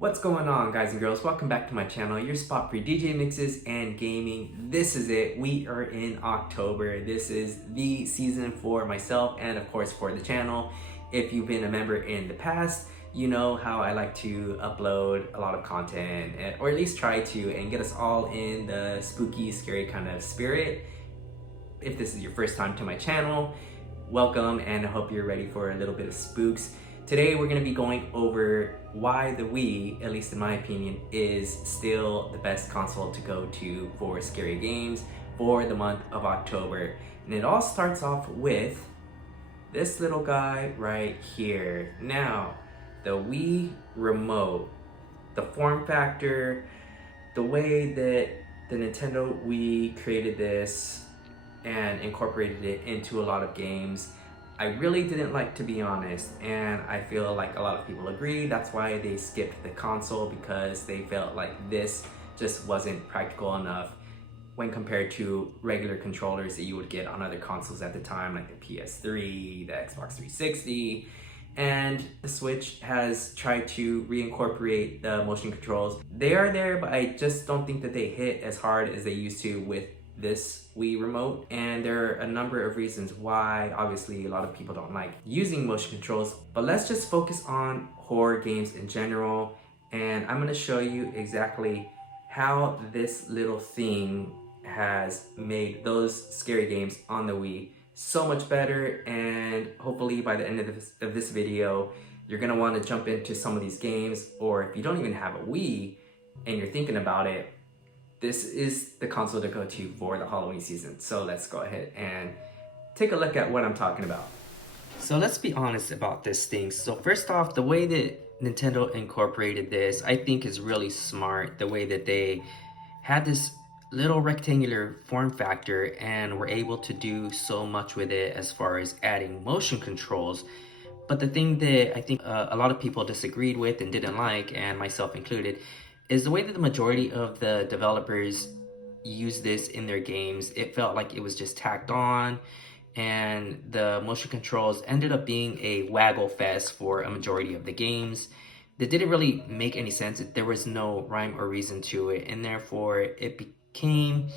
What's going on, guys and girls? Welcome back to my channel, your spot for DJ mixes and gaming. This is it. We are in October. This is the season for myself and of course for the channel. If you've been a member in the past, you know how I like to upload a lot of content, or at least try to, and get us all in the spooky, scary kind of spirit. If this is your first time to my channel, welcome, and I hope you're ready for a little bit of spooks. Today we're going to be going over why the Wii, at least in my opinion, is still the best console to go to for scary games for the month of October. And it all starts off with this little guy right here. Now, the Wii Remote, the form factor, the way that the Nintendo Wii created this and incorporated it into a lot of games, I really didn't like, to be honest, and I feel like a lot of people agree. That's why they skipped the console, because they felt like this just wasn't practical enough when compared to regular controllers that you would get on other consoles at the time, like the PS3, the Xbox 360, and the Switch has tried to reincorporate the motion controls. They are there, but I just don't think that they hit as hard as they used to with this Wii Remote, and there are a number of reasons why. Obviously, a lot of people don't like using motion controls, but let's just focus on horror games in general, and I'm going to show you exactly how this little thing has made those scary games on the Wii so much better. And hopefully by the end of this video, you're going to want to jump into some of these games, or if you don't even have a Wii and you're thinking about it, this is the console to go to for the Halloween season. So let's go ahead and take a look at what I'm talking about. So let's be honest about this thing. So first off, the way that Nintendo incorporated this, I think, is really smart. The way that they had this little rectangular form factor and were able to do so much with it as far as adding motion controls. But the thing that I think a lot of people disagreed with and didn't like, and myself included, is the way that the majority of the developers use this in their games. It felt like it was just tacked on, and the motion controls ended up being a waggle fest for a majority of the games. That didn't really make any sense. There was no rhyme or reason to it, and therefore it became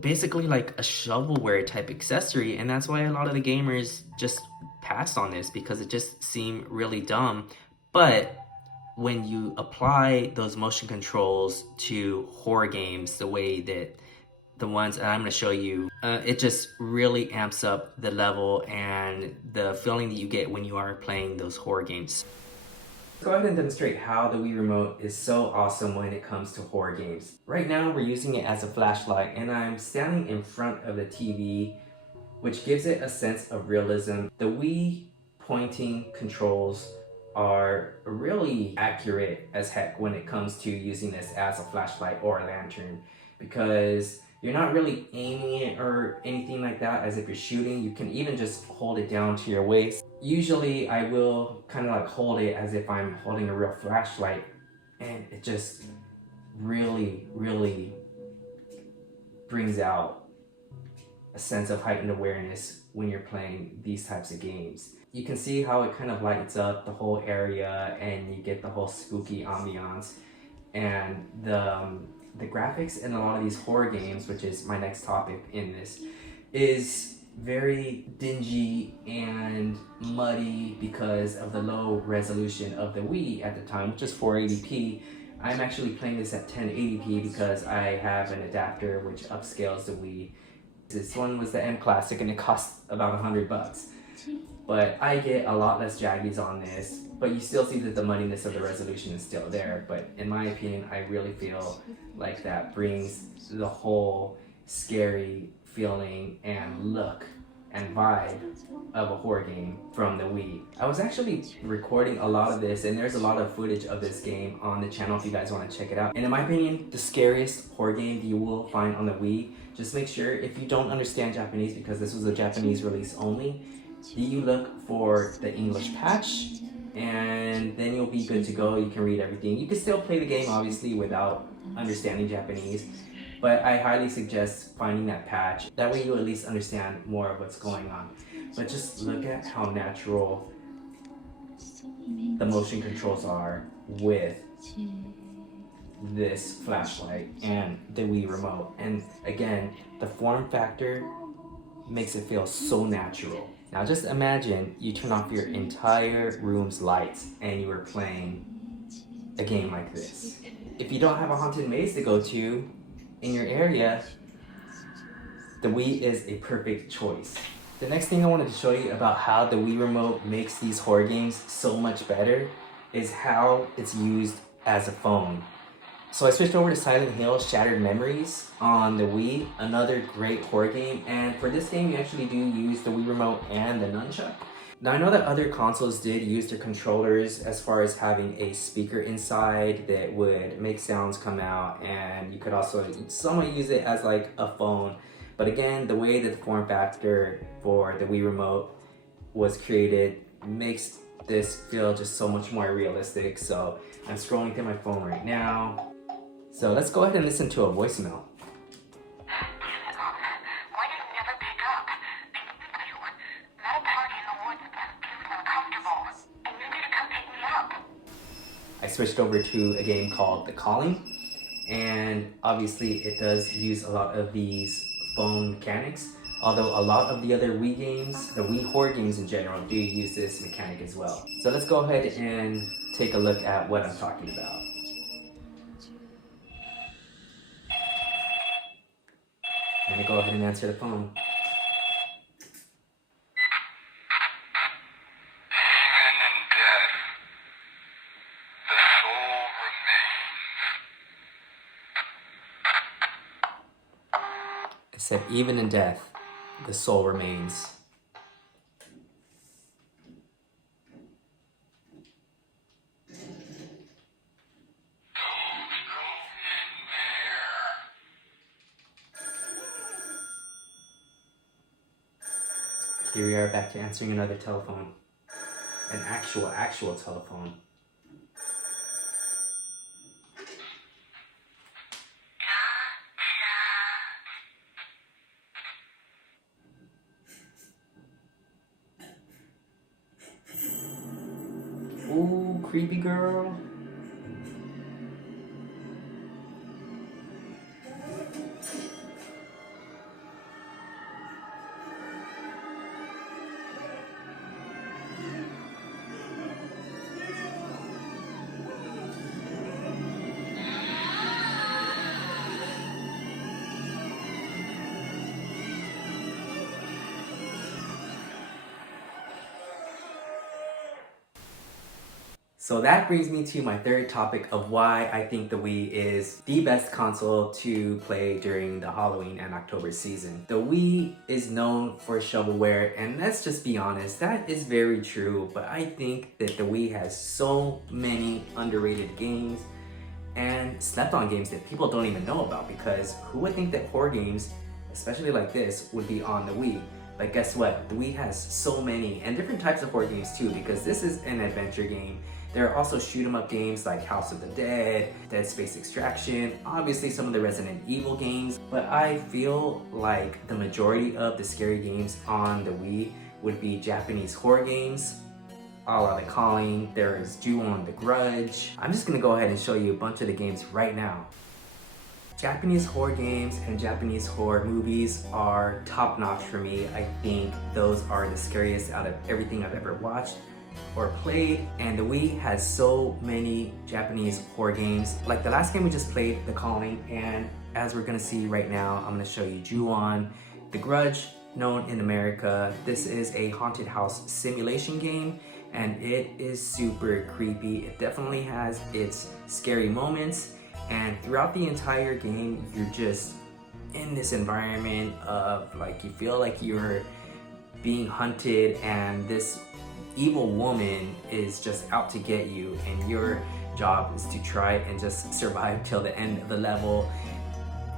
basically like a shovelware type accessory, and that's why a lot of the gamers just passed on this, because it just seemed really dumb. But when you apply those motion controls to horror games the way that the ones that I'm going to show you, it just really amps up the level and the feeling that you get when you are playing those horror games. Let's go ahead and demonstrate how the Wii Remote is so awesome when it comes to horror games. Right now we're using it as a flashlight, and I'm standing in front of the TV, which gives it a sense of realism. The Wii pointing controls are really accurate as heck when it comes to using this as a flashlight or a lantern, because you're not really aiming it or anything like that as if you're shooting. You can even just hold it down to your waist. Usually I will kind of like hold it as if I'm holding a real flashlight, and it just really brings out a sense of heightened awareness when you're playing these types of games. You can see how it kind of lights up the whole area, and you get the whole spooky ambiance. And the graphics in a lot of these horror games, which is my next topic in this, is very dingy and muddy because of the low resolution of the Wii at the time, which is 480p. I'm actually playing this at 1080p because I have an adapter which upscales the Wii. This one was the M Classic, and it cost about $100. But I get a lot less jaggies on this, but you still see that the muddiness of the resolution is still there. But in my opinion, I really feel like that brings the whole scary feeling and look and vibe of a horror game from the Wii. I was actually recording a lot of this, and there's a lot of footage of this game on the channel if you guys want to check it out. And in my opinion, the scariest horror game you will find on the Wii, just make sure, if you don't understand Japanese, because this was a Japanese release only, you look for the English patch, and then you'll be good to go. You can read everything. You can still play the game, obviously, without understanding Japanese, but I highly suggest finding that patch. That way you at least understand more of what's going on. But just look at how natural the motion controls are with this flashlight and the Wii remote. And again, the form factor makes it feel so natural. Now just imagine you turn off your entire room's lights and you are playing a game like this. If you don't have a haunted maze to go to in your area, the Wii is a perfect choice. The next thing I wanted to show you about how the Wii remote makes these horror games so much better is how it's used as a phone. So I switched over to Silent Hill Shattered Memories on the Wii, another great horror game, and for this game you actually do use the Wii remote and the nunchuck. Now I know that other consoles did use their controllers as far as having a speaker inside that would make sounds come out, and you could also somewhat use it as like a phone. But again, the way that the form factor for the Wii remote was created makes this feel just so much more realistic. So I'm scrolling through my phone right now. So let's go ahead and listen to a voicemail. I switched over to a game called The Calling, and obviously it does use a lot of these phone mechanics, although a lot of the other Wii games, the Wii horror games in general, do use this mechanic as well. So let's go ahead and take a look at what I'm talking about. Let me go ahead and answer the phone. It said, even in death, the soul remains. Here we are back to answering another telephone. An actual telephone. Ooh, creepy girl. So that brings me to my third topic of why I think the Wii is the best console to play during the Halloween and October season. The Wii is known for shovelware, and let's just be honest, that is very true, but I think that the Wii has so many underrated games and slept on games that people don't even know about, because who would think that horror games, especially like this, would be on the Wii? But guess what? The Wii has so many, and different types of horror games too, because this is an adventure game. There are also shoot 'em up games like House of the Dead, Dead Space Extraction, obviously some of the Resident Evil games, but I feel like the majority of the scary games on the Wii would be Japanese horror games, a la The Calling, there is Ju-On The Grudge. I'm just gonna go ahead and show you a bunch of the games right now. Japanese horror games and Japanese horror movies are top-notch for me. I think those are the scariest out of everything I've ever watched or played, and the Wii has so many Japanese horror games. Like the last game we just played, The Calling, and as we're gonna see right now, I'm gonna show you Ju-On The Grudge, known in America. This is a haunted house simulation game, and it is super creepy. It definitely has its scary moments, and throughout the entire game, you're just in this environment of like, you feel like you're being hunted and this evil woman is just out to get you, and your job is to try and just survive till the end of the level.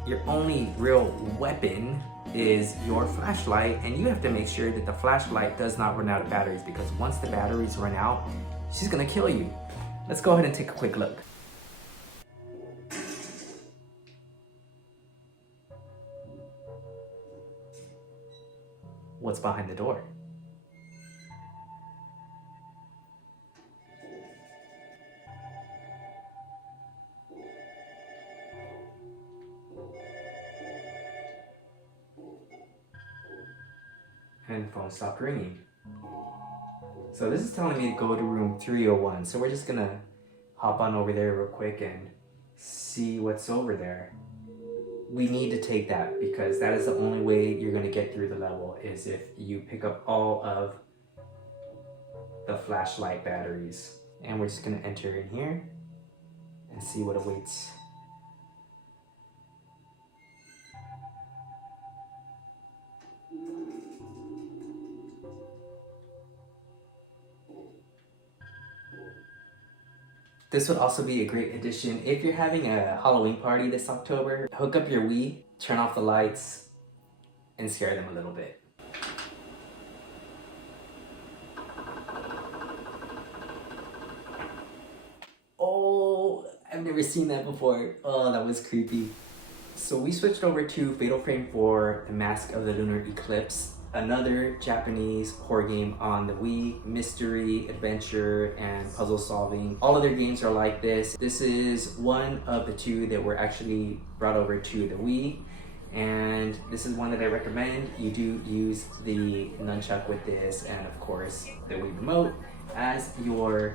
Your only real weapon is your flashlight, and you have to make sure that the flashlight does not run out of batteries, because once the batteries run out, she's gonna kill you. Let's go ahead and take a quick look. What's behind the door? and the phone stopped ringing. So this is telling me to go to room 301. So we're just gonna hop on over there real quick and see what's over there. We need to take that because that is the only way you're gonna get through the level, is if you pick up all of the flashlight batteries. And we're just gonna enter in here and see what awaits. This would also be a great addition if you're having a Halloween party this October. Hook up your Wii, turn off the lights, and scare them a little bit. Oh, I've never seen that before. Oh, that was creepy. So we switched over to Fatal Frame 4, The Mask of the Lunar Eclipse, another Japanese horror game on the Wii. Mystery, adventure, and puzzle solving. All of their games are like this. This is one of the two that were actually brought over to the Wii, and this is one that I recommend. You do use the nunchuck with this, and of course the Wii remote as your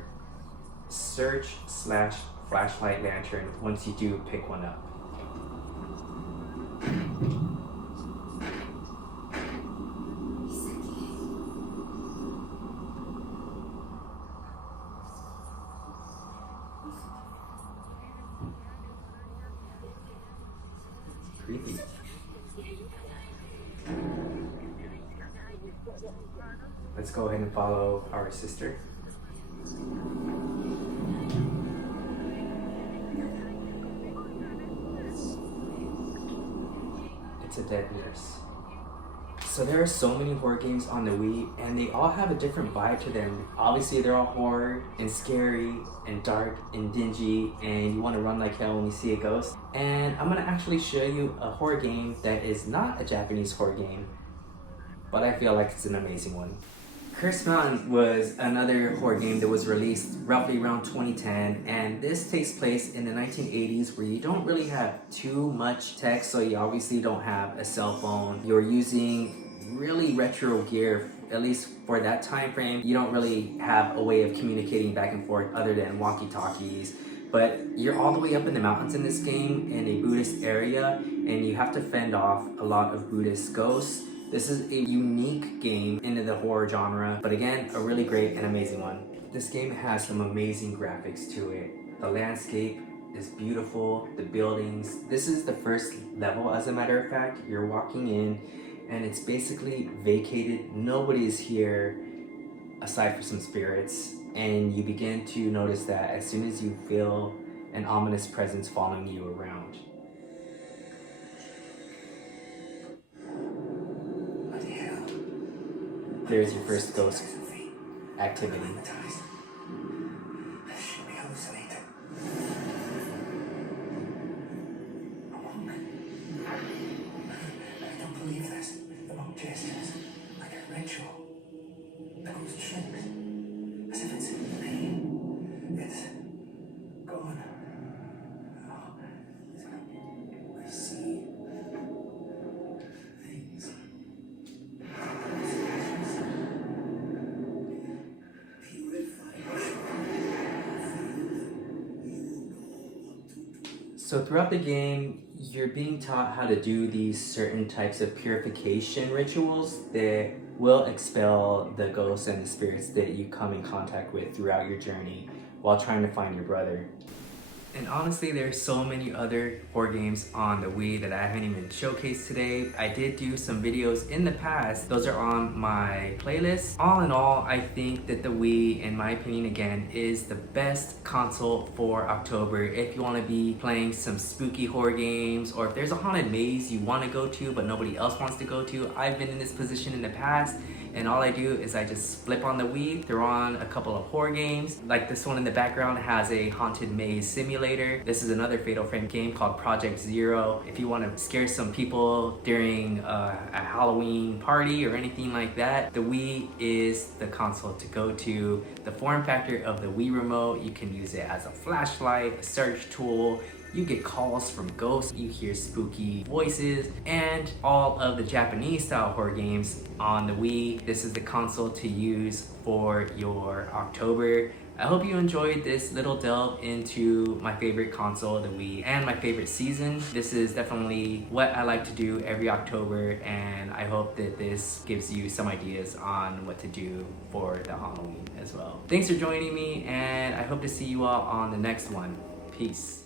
search/flashlight lantern once you do pick one up. Creepy. Let's go ahead and follow our sister. It's a dead nurse. So there are so many horror games on the Wii, and they all have a different vibe to them. Obviously they're all horror and scary and dark and dingy, and you want to run like hell when you see a ghost. And I'm gonna actually show you a horror game that is not a Japanese horror game, but I feel like it's an amazing one. Cursed Mountain was another horror game that was released roughly around 2010, and this takes place in the 1980s where you don't really have too much tech, so you obviously don't have a cell phone. You're using really retro gear, at least for that time frame. You don't really have a way of communicating back and forth other than walkie-talkies. But you're all the way up in the mountains in this game in a Buddhist area, and you have to fend off a lot of Buddhist ghosts. This is a unique game into the horror genre, but again, a really great and amazing one. This game has some amazing graphics to it. The landscape is beautiful, the buildings. This is the first level, as a matter of fact. You're walking in, and it's basically vacated. Nobody is here aside for some spirits, and you begin to notice that as soon as you feel an ominous presence following you around. There's your first ghost activity. So throughout the game, you're being taught how to do these certain types of purification rituals that will expel the ghosts and the spirits that you come in contact with throughout your journey while trying to find your brother. And honestly, there's so many other horror games on the Wii that I haven't even showcased today. I did do some videos in the past. Those are on my playlist. All in all, I think that the Wii, in my opinion, again, is the best console for October. If you want to be playing some spooky horror games, or if there's a haunted maze you want to go to but nobody else wants to go to. I've been in this position in the past, and all I do is I just flip on the Wii, throw on a couple of horror games. Like this one in the background has a haunted maze simulator. This is another Fatal Frame game called Project Zero. If you want to scare some people during a Halloween party or anything like that, the Wii is the console to go to. The form factor of the Wii remote, you can use it as a flashlight, a search tool. You get calls from ghosts, you hear spooky voices, and all of the Japanese style horror games on the Wii. This is the console to use for your October. I hope you enjoyed this little delve into my favorite console, the Wii, and my favorite season. This is definitely what I like to do every October, and I hope that this gives you some ideas on what to do for the Halloween as well. Thanks for joining me, and I hope to see you all on the next one. Peace.